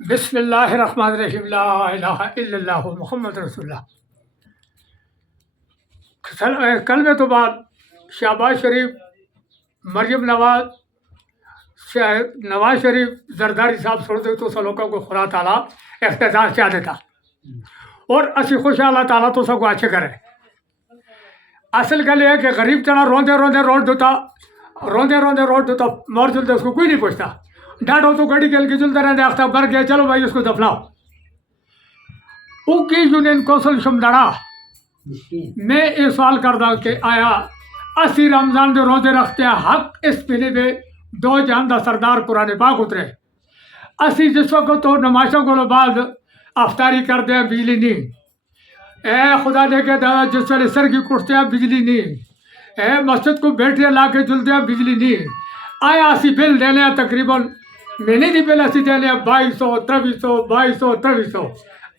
بسم اللہ الرحمن الرحیم لا الہ الا اللہ محمد رسول اللہ۔ کلمے تو بعد شہباز شریف، مریم نواز، نواز شریف زرداری صاحب چھوڑ دے تو سلوکوں کو خدا تعالیٰ اقتدار چاہ دیتا اور اسی خوش اللہ تعالیٰ تو سب کو اچھے کرے۔ اصل گل یہ ہے کہ غریب چنا روندے روندے روڈ دوتا مور جلدے اس کو کوئی نہیں پوچھتا، ڈاڈو تو گڑی گل کی جلدے رہتے اختہ بھر گیا، چلو بھائی اس کو دفناؤ۔ او کی یونین کونسل شمدڑا میں یہ سوال کردہ کہ آیا اسی رمضان دے روزے رکھتے ہیں حق اس پینے بے دو جہان دا سردار قرآن پاک اترے، اسی جس وقت تو نمائشوں کو بعد افطاری کرتے ہیں بجلی نہیں، اے خدا دے کے دادا جس ویلے سر کی کٹتے ہیں بجلی نہیں، اے مسجد کو بیٹھے لا کے جلتے ہیں بجلی نہیں، آیا اسی بل دینے ہیں تقریباً مہینے دی بل اسی دینے ہیں 2200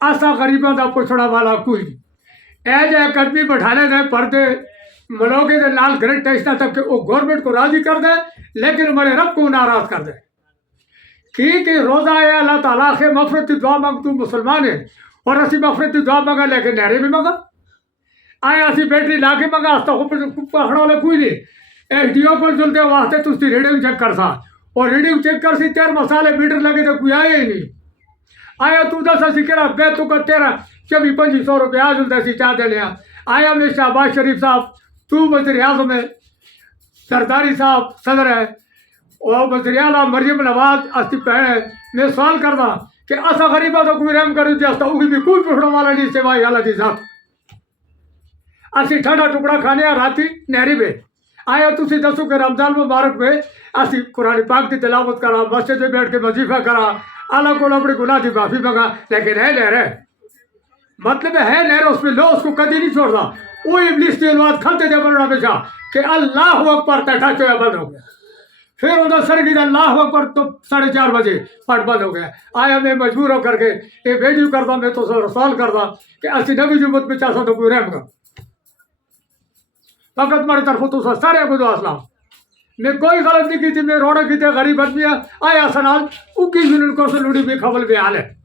ایسا غریبوں دا پچھڑا والا کوئی اے جائے قدمی بٹھانے دے پردے ملوگے دے نال گرٹ ٹیسنا تک کہ وہ گورنمنٹ کو راضی کر دے لیکن ہمارے رب کو ناراض کر دے کہ روزہ ہے اللہ تعالیٰ کے مغفرت کی دعا مانگ، تو مسلمان ہے اور اسی مغفرت کی دعا مانگا لیکن نہرے بھی مانگا، آیا اسی بیٹری لا کے مانگا ہستا پکڑا لے کوئی نہیں، ایس ڈی او کو جلتے واسطے تو اس کی ریڈنگ چیک کر سا اور ریڈنگ چیک کر سی تیر مسالے میٹر لگے تو کوئی آیا ہی نہیں، آیا تو دس اسی کرا بے تو کا تیرا 2400 روپے آ جلتے سی چاہ دے لیا، آیا میں شہباز شریف صاحب تو وزیر اعظم ہے، زرداری صاحب صدر ہے اور وزیر اعلیٰ مریم نواز اسی پہنے، میں سوال کردا کہ اسا غریبہ تو کوئی رحم کری دیستا ہوگی بھی کوئی پڑھنے والا نہیں سوائے اللہ دی ذات، اسی ٹھنڈا ٹکڑا کھانے راتی نہری بے، آیا تسی دسو کہ رمضان مبارک میں اسی قرآن پاک کی تلاوت کرا، مسجد میں بیٹھ کے وظیفہ کرا، اللہ کو اپنے گناہ دی معافی مانگا، لیکن ہے نہر ہے، مطلب ہے نہر اس میں لو اس کو کدی نہیں چھوڑتا، وہ ابلیس کے الواد کھلتے دے بڑھنا بچا کہ اللہ اکبر تٹھا چویا بند ہو گیا، پھر ادھر سر کی اللہ اکبر تو 4:30 بجے پٹ بند ہو گیا، آیا میں مجبور ہو کر کے یہ ویڈیو کرتا میں تو سوال کرتا کہ اسی نبی جمعت میں چاہتا تو کوئی رحم کر فقط ہماری طرف تو سارے کو دو اسلام میں کوئی غلط نہیں کی تھی، میں روڑا کی تھی غریب آدمی آیا سنال او کی جنن کو سے لوڑی بھی خبل بھی حال ہے۔